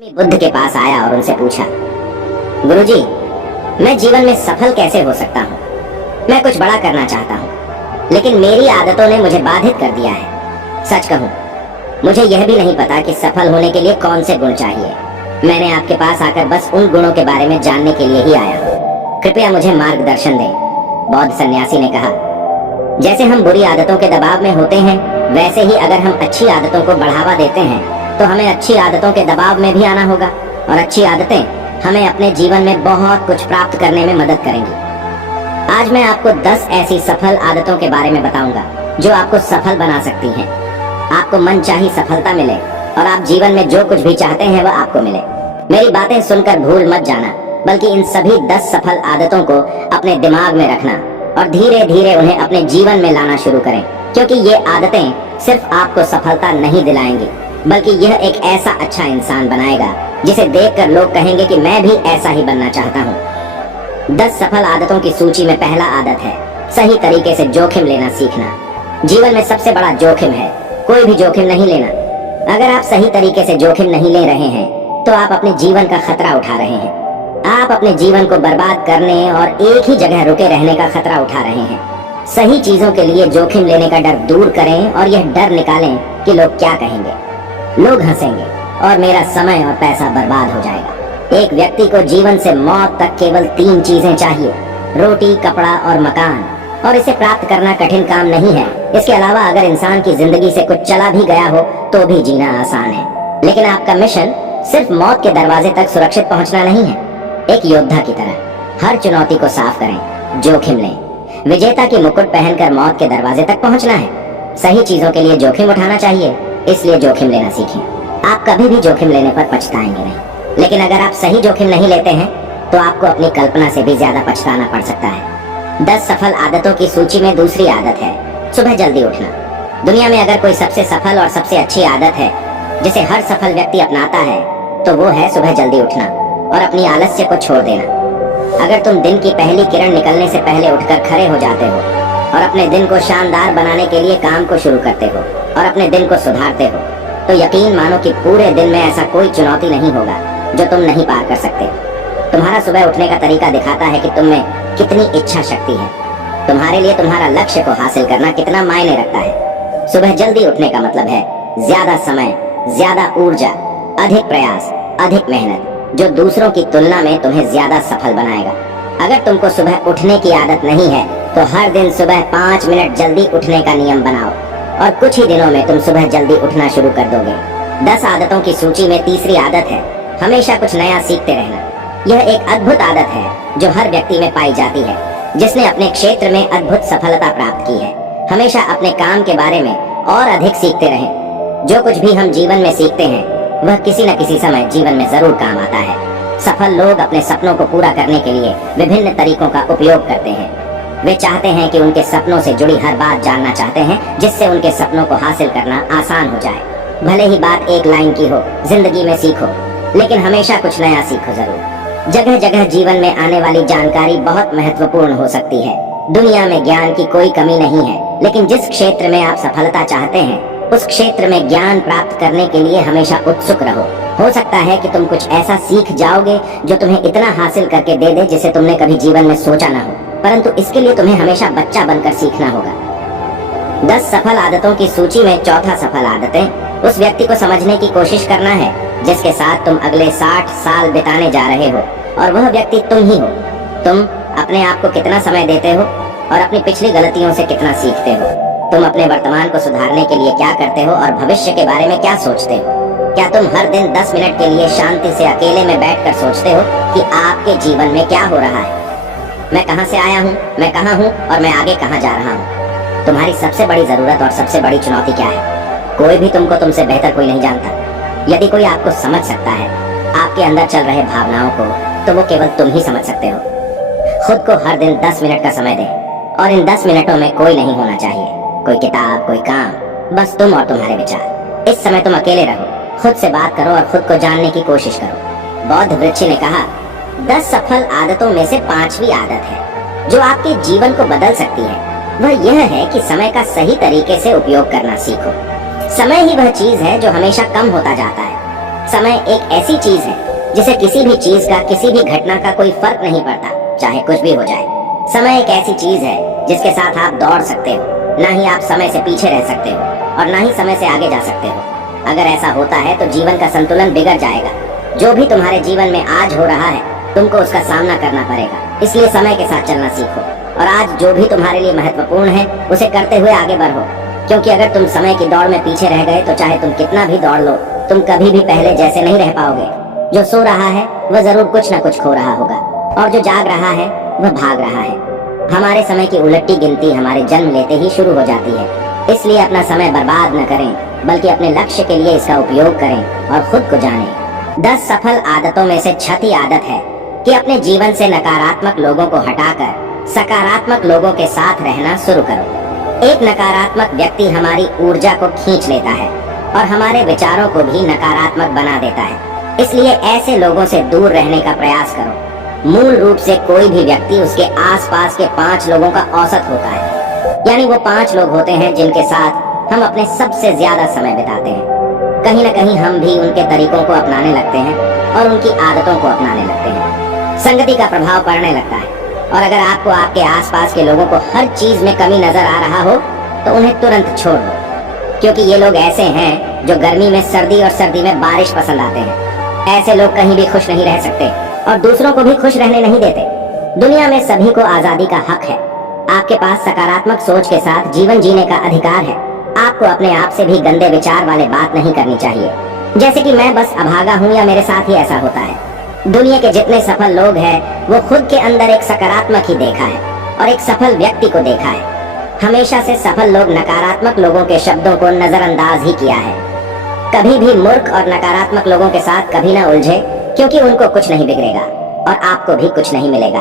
बुद्ध के पास आया और उनसे पूछा, गुरुजी, मैं जीवन में सफल कैसे हो सकता हूँ? मैं कुछ बड़ा करना चाहता हूँ, लेकिन मेरी आदतों ने मुझे बाधित कर दिया है। सच कहूँ, मुझे यह भी नहीं पता कि सफल होने के लिए कौन से गुण चाहिए। मैंने आपके पास आकर बस उन गुणों के बारे में जानने के लिए ही आया हूँ। कृपया मुझे मार्गदर्शन दें। बौद्ध सन्यासी ने कहा, जैसे हम बुरी आदतों के दबाव में होते हैं, वैसे ही अगर हम अच्छी आदतों को बढ़ावा देते हैं तो हमें अच्छी आदतों के दबाव में भी आना होगा, और अच्छी आदतें हमें अपने जीवन में बहुत कुछ प्राप्त करने में मदद करेंगी। आज मैं आपको 10 ऐसी सफल आदतों के बारे में बताऊंगा जो आपको सफल बना सकती हैं। आपको मनचाही सफलता मिले और आप जीवन में जो कुछ भी चाहते हैं वह आपको मिले। मेरी बातें सुनकर भूल मत जाना, बल्कि इन सभी 10 सफल आदतों को अपने दिमाग में रखना और धीरे धीरे उन्हें अपने जीवन में लाना शुरू करें, क्योंकि ये आदतें सिर्फ आपको सफलता नहीं दिलाएंगी, बल्कि यह एक ऐसा अच्छा इंसान बनाएगा जिसे देखकर लोग कहेंगे कि मैं भी ऐसा ही बनना चाहता हूँ। 10 सफल आदतों की सूची में पहला आदत है सही तरीके से जोखिम लेना सीखना। जीवन में सबसे बड़ा जोखिम है कोई भी जोखिम नहीं लेना। अगर आप सही तरीके से जोखिम नहीं ले रहे हैं तो आप अपने जीवन का खतरा उठा रहे हैं। आप अपने जीवन को बर्बाद करने और एक ही जगह रुके रहने का खतरा उठा रहे हैं। सही चीजों के लिए जोखिम लेने का डर दूर करें और यह डर निकालें कि लोग क्या कहेंगे। लोग हंसेंगे और मेरा समय और पैसा बर्बाद हो जाएगा। एक व्यक्ति को जीवन से मौत तक केवल 3 चीजें चाहिए, रोटी, कपड़ा और मकान, और इसे प्राप्त करना कठिन काम नहीं है। इसके अलावा अगर इंसान की जिंदगी से कुछ चला भी गया हो तो भी जीना आसान है। लेकिन आपका मिशन सिर्फ मौत के दरवाजे तक सुरक्षित पहुंचना नहीं है। एक योद्धा की तरह हर चुनौती को साफ करें, जोखिम लें। विजेता की मुकुट पहनकर मौत के दरवाजे तक पहुंचना है। सही चीजों के लिए जोखिम उठाना चाहिए, इसलिए जोखिम लेना सीखें। आप कभी भी जोखिम लेने पर पछताएंगे नहीं, लेकिन अगर आप सही जोखिम नहीं लेते हैं तो आपको अपनी कल्पना से भी ज्यादा पछताना पड़ सकता है। 10 सफल आदतों की सूची में दूसरी आदत है सुबह जल्दी उठना। दुनिया में अगर कोई सबसे सफल और सबसे अच्छी आदत है जिसे हर सफल व्यक्ति अपनाता है तो वो है सुबह जल्दी उठना और अपनी आलस्य को छोड़ देना। अगर तुम दिन की पहली किरण निकलने से पहले उठकर खड़े हो जाते हो और अपने दिन को शानदार बनाने के लिए काम को शुरू करते हो और अपने दिन को सुधारते हो, तो यकीन मानो कि पूरे दिन में ऐसा कोई चुनौती नहीं होगा जो तुम नहीं पार कर सकते। तुम्हारा सुबह उठने का तरीका दिखाता है कि तुम में कितनी इच्छा शक्ति है। तुम्हारे लिए तुम्हारा लक्ष्य को हासिल करना कितना मायने रखता है। सुबह जल्दी उठने का मतलब है ज्यादा समय, ज्यादा ऊर्जा, अधिक प्रयास, अधिक मेहनत, जो दूसरों की तुलना में तुम्हें ज्यादा सफल बनाएगा। अगर तुमको सुबह उठने की आदत नहीं है तो हर दिन सुबह 5 मिनट जल्दी उठने का नियम बनाओ और कुछ ही दिनों में तुम सुबह जल्दी उठना शुरू कर दोगे। 10 आदतों की सूची में तीसरी आदत है हमेशा कुछ नया सीखते रहना। यह एक अद्भुत आदत है जो हर व्यक्ति में पाई जाती है जिसने अपने क्षेत्र में अद्भुत सफलता प्राप्त की है। हमेशा अपने काम के बारे में और अधिक सीखते रहें। जो कुछ भी हम जीवन में सीखते हैं वह किसी न किसी समय जीवन में जरूर काम आता है। सफल लोग अपने सपनों को पूरा करने के लिए विभिन्न तरीकों का उपयोग करते हैं। वे चाहते हैं कि उनके सपनों से जुड़ी हर बात जानना चाहते हैं जिससे उनके सपनों को हासिल करना आसान हो जाए। भले ही बात एक लाइन की हो, जिंदगी में सीखो, लेकिन हमेशा कुछ नया सीखो जरूर। जगह जगह जीवन में आने वाली जानकारी बहुत महत्वपूर्ण हो सकती है। दुनिया में ज्ञान की कोई कमी नहीं है, लेकिन जिस क्षेत्र में आप सफलता चाहते हैं उस क्षेत्र में ज्ञान प्राप्त करने के लिए हमेशा उत्सुक रहो। हो सकता है कि तुम कुछ ऐसा सीख जाओगे जो तुम्हें इतना हासिल करके दे दे जिसे तुमने कभी जीवन में सोचा ना हो, परंतु इसके लिए तुम्हें हमेशा बच्चा बनकर सीखना होगा। 10 सफल आदतों की सूची में चौथा सफल आदतें उस व्यक्ति को समझने की कोशिश करना है जिसके साथ तुम अगले 60 साल बिताने जा रहे हो, और वह व्यक्ति तुम ही हो। तुम अपने आप को कितना समय देते हो और अपनी पिछली गलतियों से कितना सीखते हो। तुम अपने वर्तमान को सुधारने के लिए क्या करते हो और भविष्य के बारे में क्या सोचते हो। क्या तुम हर दिन 10 मिनट के लिए शांति से अकेले में बैठकर सोचते हो कि आपके जीवन में क्या हो रहा है? मैं कहां से आया हूं, मैं कहां हूं और मैं आगे कहां जा रहा हूं? तुम्हारी सबसे बड़ी जरूरत और सबसे बड़ी चुनौती क्या है? कोई भी तुमको तुमसे बेहतर कोई नहीं जानता। यदि कोई आपको समझ सकता है, आपके अंदर चल रहे भावनाओं को, तो वो केवल तुम ही समझ सकते हो। खुद को हर दिन 10 मिनट का समय दें, और इन 10 मिनटों में कोई नहीं होना चाहिए, कोई किताब, कोई काम, बस तुम और तुम्हारे विचार। इस समय तुम अकेले रहो, खुद से बात करो और खुद को जानने की कोशिश करो। बौद्ध वृक्षि ने कहा, 10 सफल आदतों में से 5वीं आदत है जो आपके जीवन को बदल सकती है। वह यह है कि समय का सही तरीके से उपयोग करना सीखो। समय ही वह चीज है जो हमेशा कम होता जाता है। समय एक ऐसी चीज है जिसे किसी भी चीज का, किसी भी घटना का कोई फर्क नहीं पड़ता, चाहे कुछ भी हो जाए। समय एक ऐसी चीज है जिसके साथ आप दौड़ सकते हो, ना ही आप समय से पीछे रह सकते हो और ना ही समय से आगे जा सकते हो। अगर ऐसा होता है तो जीवन का संतुलन बिगड़ जाएगा। जो भी तुम्हारे जीवन में आज हो रहा है, तुमको उसका सामना करना पड़ेगा। इसलिए समय के साथ चलना सीखो और आज जो भी तुम्हारे लिए महत्वपूर्ण है उसे करते हुए आगे बढ़ो। क्योंकि अगर तुम समय की दौड़ में पीछे रह गए तो चाहे तुम कितना भी दौड़ लो, तुम कभी भी पहले जैसे नहीं रह पाओगे। जो सो रहा है वह जरूर कुछ न कुछ खो रहा होगा और जो जाग रहा है वह भाग रहा है। हमारे समय की उलटी गिनती हमारे जन्म लेते ही शुरू हो जाती है। इसलिए अपना समय बर्बाद न करें, बल्कि अपने लक्ष्य के लिए इसका उपयोग करें और खुद को जानें। 10 सफल आदतों में से छठी आदत है कि अपने जीवन से नकारात्मक लोगों को हटाकर सकारात्मक लोगों के साथ रहना शुरू करो। एक नकारात्मक व्यक्ति हमारी ऊर्जा को खींच लेता है और हमारे विचारों को भी नकारात्मक बना देता है। इसलिए ऐसे लोगों से दूर रहने का प्रयास करो। मूल रूप से कोई भी व्यक्ति उसके आसपास के 5 लोगों का औसत होता है, यानी वो 5 लोग होते हैं जिनके साथ हम अपने सबसे ज्यादा समय बिताते हैं। कहीं न कहीं हम भी उनके तरीकों को अपनाने लगते हैं और उनकी आदतों को अपनाने लगते हैं। संगति का प्रभाव पड़ने लगता है और अगर आपको आपके आसपास के लोगों को हर चीज में कमी नजर आ रहा हो तो उन्हें तुरंत छोड़ दो, क्योंकि ये लोग ऐसे हैं जो गर्मी में सर्दी और सर्दी में बारिश पसंद आते हैं। ऐसे लोग कहीं भी खुश नहीं रह सकते और दूसरों को भी खुश रहने नहीं देते। दुनिया में सभी को आजादी का हक है। आपके पास सकारात्मक सोच के साथ जीवन जीने का अधिकार है। आपको अपने आप से भी गंदे विचार वाले बात नहीं करनी चाहिए, जैसे कि मैं बस अभागा हूँ या मेरे साथ ही ऐसा होता है। दुनिया के जितने सफल लोग हैं वो खुद के अंदर एक सकारात्मक ही देखा है और एक सफल व्यक्ति को देखा है। हमेशा से सफल लोग नकारात्मक लोगों के शब्दों को नजरअंदाज ही किया है। कभी भी मूर्ख और नकारात्मक लोगों के साथ कभी ना उलझे, क्योंकि उनको कुछ नहीं बिगड़ेगा और आपको भी कुछ नहीं मिलेगा।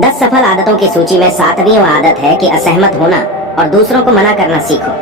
10 सफल आदतों की सूची में 7वीं आदत है कि असहमत होना और दूसरों को मना करना सीखो।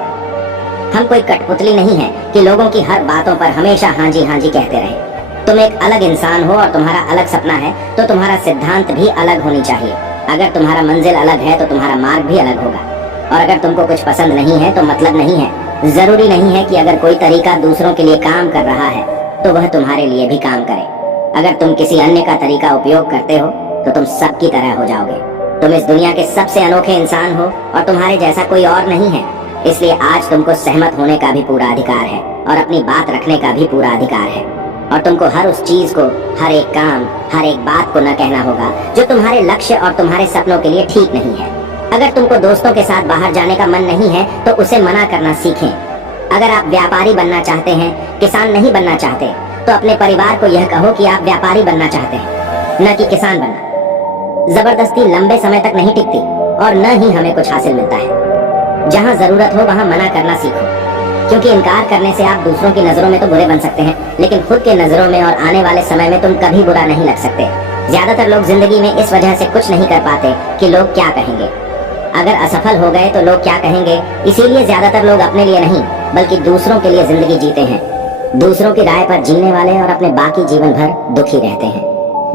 हम कोई कठपुतली नहीं है कि लोगों की हर बातों पर हमेशा हाँ जी कहते रहे। तुम एक अलग इंसान हो और तुम्हारा अलग सपना है तो तुम्हारा सिद्धांत भी अलग होनी चाहिए। अगर तुम्हारा मंजिल अलग है तो तुम्हारा मार्ग भी अलग होगा। और अगर तुमको कुछ पसंद नहीं है तो मतलब नहीं है। जरूरी नहीं है कि अगर कोई तरीका दूसरों के लिए काम कर रहा है तो वह तुम्हारे लिए भी काम करे। अगर तुम किसी अन्य का तरीका उपयोग करते हो तो तुम सबकी तरह हो जाओगे। तुम इस दुनिया के सबसे अनोखे इंसान हो और तुम्हारे जैसा कोई और नहीं है। इसलिए आज तुमको सहमत होने का भी पूरा अधिकार है और अपनी बात रखने का भी पूरा अधिकार है। और तुमको हर उस चीज को, हर एक काम, हर एक बात को न कहना होगा जो तुम्हारे लक्ष्य और तुम्हारे सपनों के लिए ठीक नहीं है। अगर तुमको दोस्तों के साथ बाहर जाने का मन नहीं है तो उसे मना करना सीखें। अगर आप व्यापारी बनना चाहते हैं, किसान नहीं बनना चाहते, तो अपने परिवार को यह कहो कि आप व्यापारी बनना चाहते हैं, न कि किसान बनना। जबरदस्ती लंबे समय तक नहीं टिकती और न ही हमें कुछ हासिल मिलता है। जहाँ जरूरत हो वहाँ मना करना सीखो, क्योंकि इनकार करने से आप दूसरों की नजरों में तो बुरे बन सकते हैं, लेकिन खुद के नजरों में और आने वाले समय में तुम कभी बुरा नहीं लग सकते। ज्यादातर लोग जिंदगी में इस वजह से कुछ नहीं कर पाते कि लोग क्या कहेंगे। अगर असफल हो गए तो लोग क्या कहेंगे, इसीलिए ज्यादातर लोग अपने लिए नहीं बल्कि दूसरों के लिए जिंदगी जीते हैं। दूसरों की राय पर जीने वाले और अपने बाकी जीवन भर दुखी रहते हैं।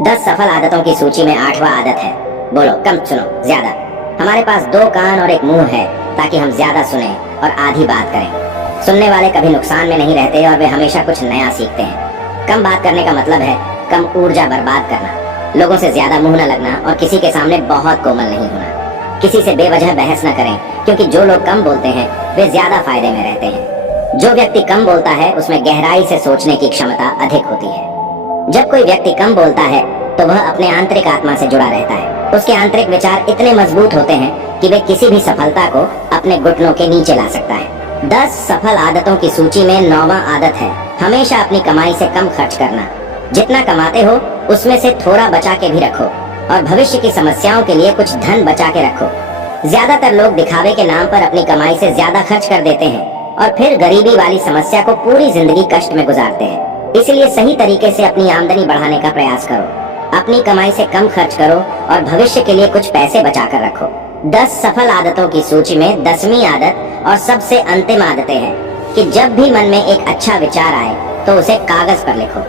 10 सफल आदतों की सूची में 8वां आदत है, बोलो कम सुनो ज्यादा। हमारे पास 2 कान और एक मुंह है ताकि हम ज्यादा सुने और आधी बात करें। सुनने वाले कभी नुकसान में नहीं रहते और वे हमेशा कुछ नया सीखते हैं। कम बात करने का मतलब है कम ऊर्जा बर्बाद करना, लोगों से ज्यादा मुंह न लगना और किसी के सामने बहुत कोमल नहीं होना। किसी से बेवजह बहस न करें, क्योंकि जो लोग कम बोलते हैं वे ज्यादा फायदे में रहते हैं। जो व्यक्ति कम बोलता है उसमें गहराई से सोचने की क्षमता अधिक होती है। जब कोई व्यक्ति कम बोलता है तो वह अपने आंतरिक आत्मा से जुड़ा रहता है। उसके आंतरिक विचार इतने मजबूत होते हैं कि वे किसी भी सफलता को अपने घुटनों के नीचे ला सकता है। 10 सफल आदतों की सूची में 9वां आदत है हमेशा अपनी कमाई से कम खर्च करना। जितना कमाते हो उसमें से थोड़ा बचा के भी रखो और भविष्य की समस्याओं के लिए कुछ धन बचा के रखो। ज्यादातर लोग दिखावे के नाम पर अपनी कमाई से ज्यादा खर्च कर देते हैं और फिर गरीबी वाली समस्या को पूरी जिंदगी कष्ट में गुजारते हैं। इसलिए सही तरीके से अपनी आमदनी बढ़ाने का प्रयास करो। अपनी कमाई से कम खर्च करो और भविष्य के लिए कुछ पैसे बचा कर रखो। 10 सफल आदतों की सूची में 10वीं आदत और सबसे अंतिम आदतें हैं कि जब भी मन में एक अच्छा विचार आए तो उसे कागज पर लिखो।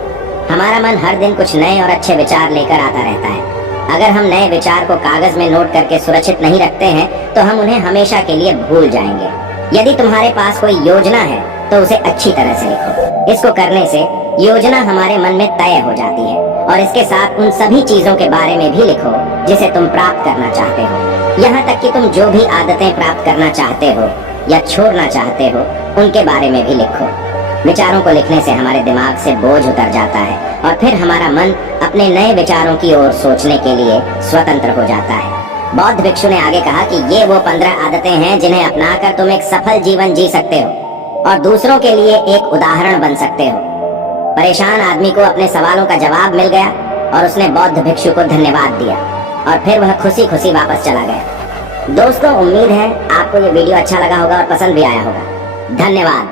हमारा मन हर दिन कुछ नए और अच्छे विचार लेकर आता रहता है। अगर हम नए विचार को कागज में नोट करके सुरक्षित नहीं रखते हैं तो हम उन्हें हमेशा के लिए भूल जाएंगे। यदि तुम्हारे पास कोई योजना है तो उसे अच्छी तरह से लिखो। इसको करने से योजना हमारे मन में तय हो जाती है और इसके साथ उन सभी चीजों के बारे में भी लिखो जिसे तुम प्राप्त करना चाहते हो। यहाँ तक कि तुम जो भी आदतें प्राप्त करना चाहते हो या छोड़ना चाहते हो उनके बारे में भी लिखो। विचारों को लिखने से हमारे दिमाग से बोझ उतर जाता है और फिर हमारा मन अपने नए विचारों की ओर सोचने के लिए स्वतंत्र हो जाता है। बौद्ध भिक्षु ने आगे कहा कि ये वो 15 आदतें हैं जिन्हें अपनाकर तुम एक सफल जीवन जी सकते हो और दूसरों के लिए एक उदाहरण बन सकते हो। परेशान आदमी को अपने सवालों का जवाब मिल गया और उसने बौद्ध भिक्षु को धन्यवाद दिया और फिर वह खुशी खुशी वापस चला गया। दोस्तों, उम्मीद है आपको ये वीडियो अच्छा लगा होगा और पसंद भी आया होगा। धन्यवाद।